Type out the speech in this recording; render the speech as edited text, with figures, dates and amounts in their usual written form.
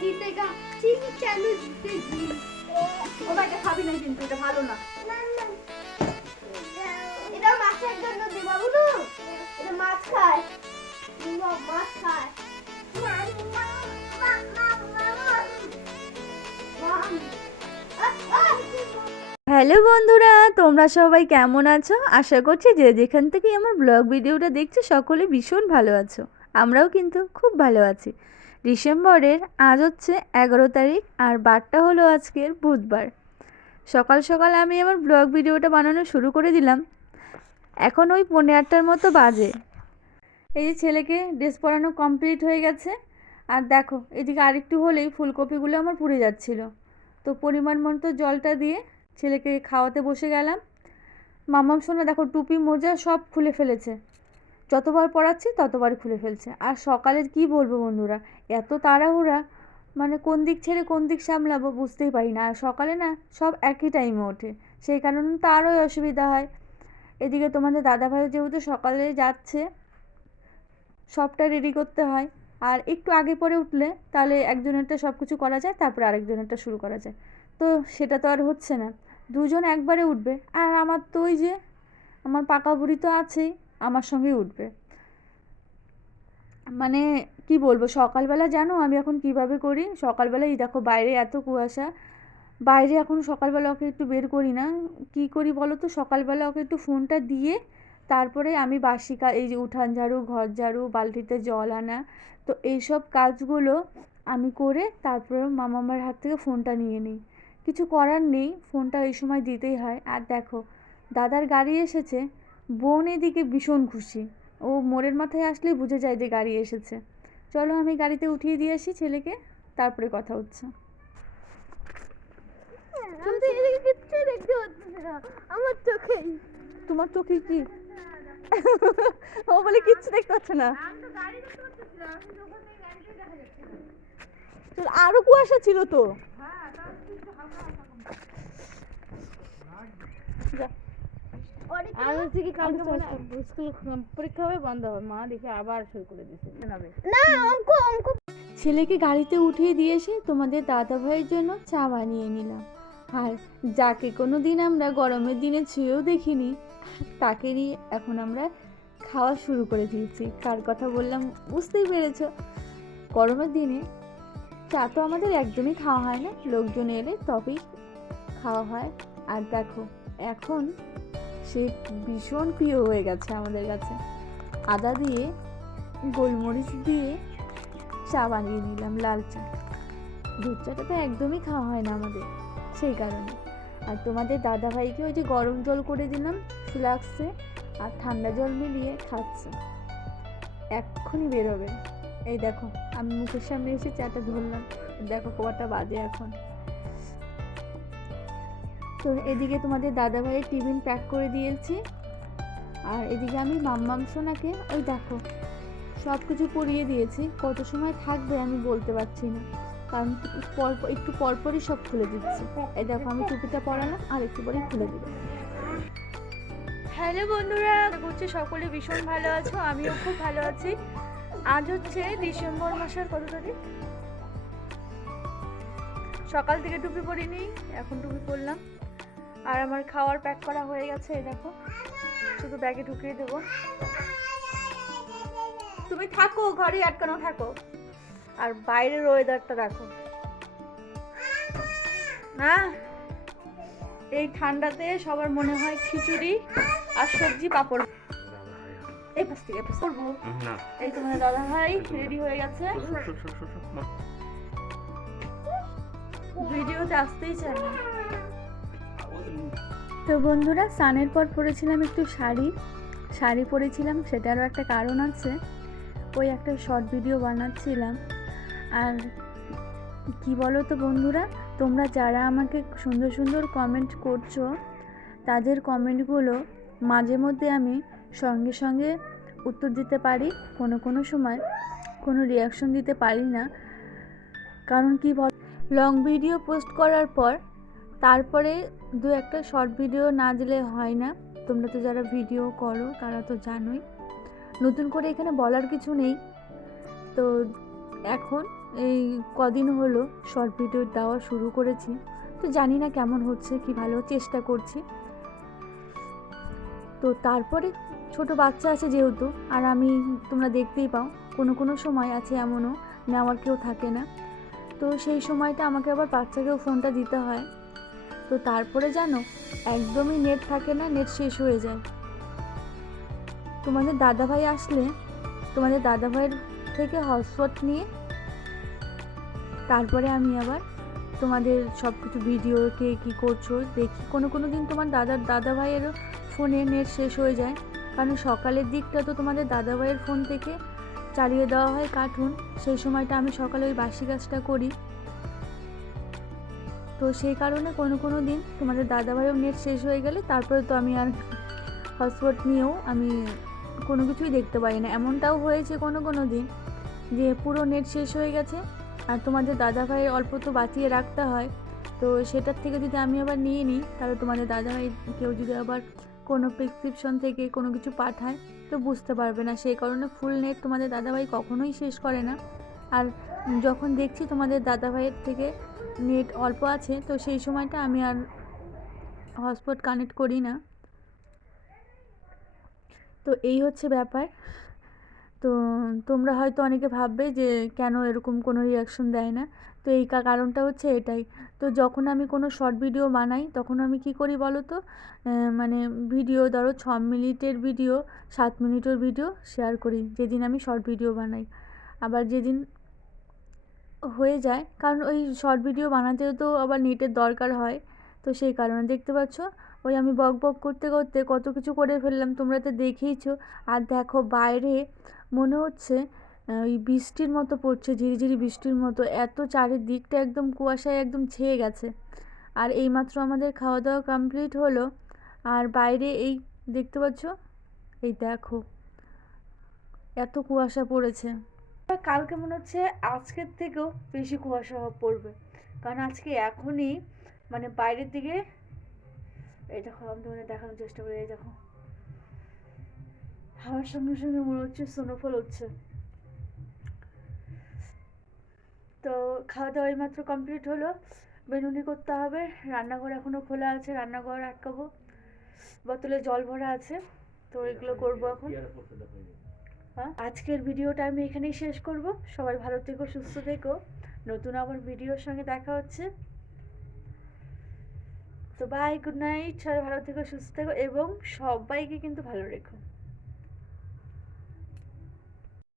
जीतेगा ठीक चलो जीतेगी ওটা এটা খাবি না কিন্তু এটা ভালো না এটা মাছের জন্য দি বাবু তো এটা মাছ খায় মাছ খায় হ্যালো বন্ধুরা, তোমরা সবাই কেমন আছো? আশা করছি যে যেখান থেকে আমার ব্লগ ভিডিওটা দেখছো সকলে ভীষণ ভালো আছো। আমরাও কিন্তু খুব ভালো আছি। ডিসেম্বরের আজ হচ্ছে 11 তারিখ আর বারটা হলো আজকের বুধবার। সকাল সকাল আমি আমার ব্লগ ভিডিওটা বানানো শুরু করে দিলাম। এখন ওই 8:15টার মতো বাজে। এই যে ছেলেকে ড্রেস পরানো কমপ্লিট হয়ে গেছে। আর দেখো এদিকে আরেকটু হলেই ফুলকপিগুলো আমার পুড়ে যাচ্ছিলো। তো পরিমাণ মতো জলটা দিয়ে ছেলেকে খাওয়াতে বসে গেলাম। মামাম সোনা দেখো টুপি মোজা সব খুলে ফেলেছে, যতবার পড়াচ্ছি ততবার খুলে ফেলছে। আর সকালে কি বলবো বন্ধুরা, এত তাড়াহুড়া, মানে কোন দিক ছেড়ে কোন দিক সামলাবো বুঝতেই পারি না। আর সকালে না সব একই টাইমে ওঠে, সেই কারণে তো আরোই অসুবিধা হয়। এদিকে তোমাদের দাদাভাই যেহেতু সকালে যাচ্ছে, সবটা রেডি করতে হয়। আর একটু আগে পরে উঠলে তাহলে একজনেরটা সব কিছু করা যায়, তারপরে আরেকজনেরটা শুরু করা যায়। তো সেটা তো আর হচ্ছে না, দুজন একবারে উঠবে। আর আমার তো ওই যে আমার পাকা বুড়ি তো আছেই, আমার সঙ্গেই উঠবে। মানে কি বলবো, সকালবেলা জানো আমি এখন কিভাবে করি? সকালবেলায় দেখো বাইরে এত কুয়াশা, বাইরে এখন সকালবেলা ওকে একটু বের করি না। কি করি বলো তো, সকালবেলা ওকে একটু ফোনটা দিয়ে তারপরে আমি বাসি কাজ, এই যে উঠান ঝাড়ু, ঘর ঝাড়ু, বালতিতে জল আনা, তো এইসব কাজগুলো আমি করে তারপরে মামার হাত থেকে ফোনটা নিয়ে নিই। কিছু করার নেই, ফোনটা এই সময় দিতেই হয়। আর দেখো দাদার গাড়ি এসেছে, বোন এদিকে ভীষণ খুশি। ও মোড়ের মাথায় আসলেই বুঝে যায় যে গাড়ি এসেছে। চলো আমি গাড়িতে উঠিয়ে দিয়ে আসি ছেলেকে, তারপরে কথা হচ্ছে। আমি তো এদিকে কিচ্ছু দেখতে পাচ্ছি না আমার চোখেই। তোমার চোখে কি? ও বলে কিচ্ছু দেখতে পাচ্ছে না। আমি তো গাড়ি দেখতে পাচ্ছি না, আমি যখন এই গাড়িটাই দেখা যাচ্ছে না। আরো কুয়াশা ছিল তো। হ্যাঁ তার একটু হালকা হালকা আমি হচ্ছে কি কালকে মনে স্কুল পরীক্ষা হবে, বন্ধ হবে, মা দেখে আবার শুরু করে দিয়েছে। না অঙ্ক অঙ্ক। ছেলেকে গাড়িতে উঠিয়ে দিয়ে এসে তোমাদের দাদা ভাইয়ের জন্য চা বানিয়ে নিলাম। আর যাকে কোনো দিন আমরা গরমের দিনে ছুঁয়েও দেখিনি, তাকে নিয়ে এখন আমরা খাওয়া শুরু করে দিয়েছি। কার কথা বললাম বুঝতেই পেরেছ। গরমের দিনে চা তো আমাদের একদমই খাওয়া হয় না, লোকজন এলে তবেই খাওয়া হয়। আর দেখো এখন সে ভীষণ প্রিয় হয়ে গেছে আমাদের কাছে। আদা দিয়ে গোলমরিচ দিয়ে চা বানিয়ে নিলাম, লাল চা। দুধ চাটা তো একদমই খাওয়া হয় না আমাদের, সেই কারণে। আর তোমাদের দাদাভাইকে ওই যে গরম জল করে দিলাম ফ্লাক্সে, আর ঠান্ডা জল মিলিয়ে খাচ্ছে। এক্ষুনি বেরোবে। এই দেখো আমি মুখের সামনে এসে চাটা ধরলাম, দেখো কটা বাজে এখন। তো এদিকে তোমাদের দাদাভাইয়ের টিফিন প্যাক করে দিয়েছি। আর এদিকে আমি মাম্মাম সোনাকে ওই দেখো সব কিছু পরিয়ে দিয়েছি। কত সময় থাকবে আমি বলতে পারছি না, কারণ একটু পরপরই সব খুলে দিচ্ছি। এই দেখো আমি টুপিটা পরালাম, আর একটু পরেই খুলে দিব। হ্যালো বন্ধুরা, হচ্ছে সকলে ভীষণ ভালো আছো, আমিও খুব ভালো আছি। আজ হচ্ছে ডিসেম্বর মাসের কত তারিখ? সকাল থেকে টুপি পরিনি, এখন টুপি পরলাম। আর আমার খাওয়ার প্যাক করা হয়ে গেছে, এই দেখো শুধু ব্যাগে ঢুকিয়ে দেবো। তুমি থাকো ঘরে আটকানো থাকো, আর বাইরের ওয়েদারটা দেখো। হ্যাঁ এই ঠান্ডাতে সবার মনে হয় খিচুড়ি আর সবজি পাঁপড়। এই পাশ থেকে করবো। এই তোমাদের দাদা ভাই রেডি হয়ে গেছে, ভিডিওতে আসতেই চায় না। তো বন্ধুরা স্নানের পর পরেছিলাম একটু শাড়ি পরেছিলাম, সেটারও একটা কারণ আছে। ওই একটা শর্ট ভিডিও বানাচ্ছিলাম। আর কি বলো তো বন্ধুরা, তোমরা যারা আমাকে সুন্দর সুন্দর কমেন্ট করছো, তাদের কমেন্টগুলো মাঝে মধ্যে আমি সঙ্গে সঙ্গে উত্তর দিতে পারি, কোনো সময় কোনো রিয়াকশন দিতে পারি না। কারণ কি বল, লং ভিডিও পোস্ট করার পর তারপরে দু একটা শর্ট ভিডিও না দিলে হয় না। তোমরা তো যারা ভিডিও করো তারা তো জানোই, নতুন করে এখানে বলার কিছু নেই। তো এখন এই কদিন হলো শর্ট ভিডিও দেওয়া শুরু করেছি, তো জানি না কেমন হচ্ছে কি ভালো, চেষ্টা করছি। তো তারপরে ছোট বাচ্চা আছে যেহেতু, আর আমি তোমরা দেখতেই পাও কোনো কোনো সময় আছে এমনও নেওয়ার কেউ থাকে না, তো সেই সময়টা আমাকে আবার বাচ্চাকেও ফোনটা দিতে হয়। তো তারপরে জানো একদমই নেট থাকে না, নেট শেষ হয়ে যায়। তোমাদের দাদাভাই আসলে তোমাদের দাদাভাইয়ের থেকে হটস্পট নিয়ে তারপরে আমি আবার তোমাদের সব কিছু ভিডিও কে কী করছো দেখি। কোনো কোনো দিন তোমার দাদাভাইয়েরও ফোনে নেট শেষ হয়ে যায়, কারণ সকালের দিকটা তো তোমাদের দাদাভাইয়ের ফোন থেকে চালিয়ে দেওয়া হয় কার্টুন, সেই সময়টা আমি সকালে ওই বাসি কাজটা করি। তো সেই কারণে কোনো কোনো দিন তোমাদের দাদাভাইও নেট শেষ হয়ে গেলে তারপরে তো আমি আর হটস্পট নিয়েও আমি কোনো কিছুই দেখতে পারি না। এমনটাও হয়েছে কোনো কোনো দিন যে পুরো নেট শেষ হয়ে গেছে আর তোমাদের দাদাভাইয়ের অল্প তো বাঁচিয়ে রাখতে হয়, তো সেটার থেকে যদি আমি আবার নিয়ে নিই তাহলে তোমাদের দাদাভাই কেউ যদি আবার কোনো প্রেসক্রিপশন থেকে কোনো কিছু পাঠায় তো বুঝতে পারবে না, সেই কারণে ফুল নেট তোমাদের দাদাভাই কখনোই শেষ করে না। আর যখন দেখছি তোমাদের দাদাভাইয়ের থেকে নেট অল্প আছে তো সেই সময়টা আমি আর হটস্পট কানেক্ট করি না। তো এই হচ্ছে ব্যাপার। তো তোমরা হয়তো অনেকে ভাববে যে কেন এরকম কোনো রিয়াকশন দেয় না, তো এই কারণটা হচ্ছে এটাই। তো যখন আমি কোনো শর্ট ভিডিও বানাই তখন আমি কি করি বলো তো, মানে ভিডিও ধরো 6 মিনিটের ভিডিও 7 মিনিটের ভিডিও শেয়ার করি যেদিন আমি শর্ট ভিডিও বানাই। আবার যেদিন হয়ে যায়, কারণ ওই শর্ট ভিডিও বানাতেও তো আবার নেটের দরকার হয়, তো সেই কারণে দেখতে পাচ্ছ ওই আমি বক বক করতে করতে কত কিছু করে ফেললাম, তোমরা তো দেখেইছো। আর দেখো বাইরে মনে হচ্ছে ওই বৃষ্টির মতো পড়ছে, ঝিরিঝিরি বৃষ্টির মতো, এত চারিদিকটা একদম কুয়াশায় একদম ছেয়ে গেছে। আর এইমাত্র আমাদের খাওয়া দাওয়া কমপ্লিট হলো, আর বাইরে এই দেখতে পাচ্ছ, এই দেখো এত কুয়াশা পড়েছে। কালকে মনে হচ্ছে আজকের থেকেও বেশি কুয়াশা পড়বে, কারণ আজকে এখনই মানে বাইরের দিকে এই দেখো, আমি তোমাদের দেখানোর চেষ্টা করি, এই দেখো হাওয়ার সঙ্গে সঙ্গে মনে হচ্ছে স্নোফল হচ্ছে। তো খাওয়া দাওয়া মাত্র কমপ্লিট হলো, বেনুনি করতে হবে, রান্নাঘর এখনো খোলা আছে, রান্নাঘর আটকাবো, বোতলে জল ভরা আছে, তো এগুলো করবো এখন। আজকের ভিডিওটা আমি এখানেই শেষ করব। সবাই ভালো থেকো, সুস্থ থেকো, নতুন আবার ভিডিওর সঙ্গে দেখা হচ্ছে। তো বাই, গুড নাইট, সবাই ভালো থেকো, সুস্থ থেকো এবং সবাইকে কিন্তু ভালো রেখো।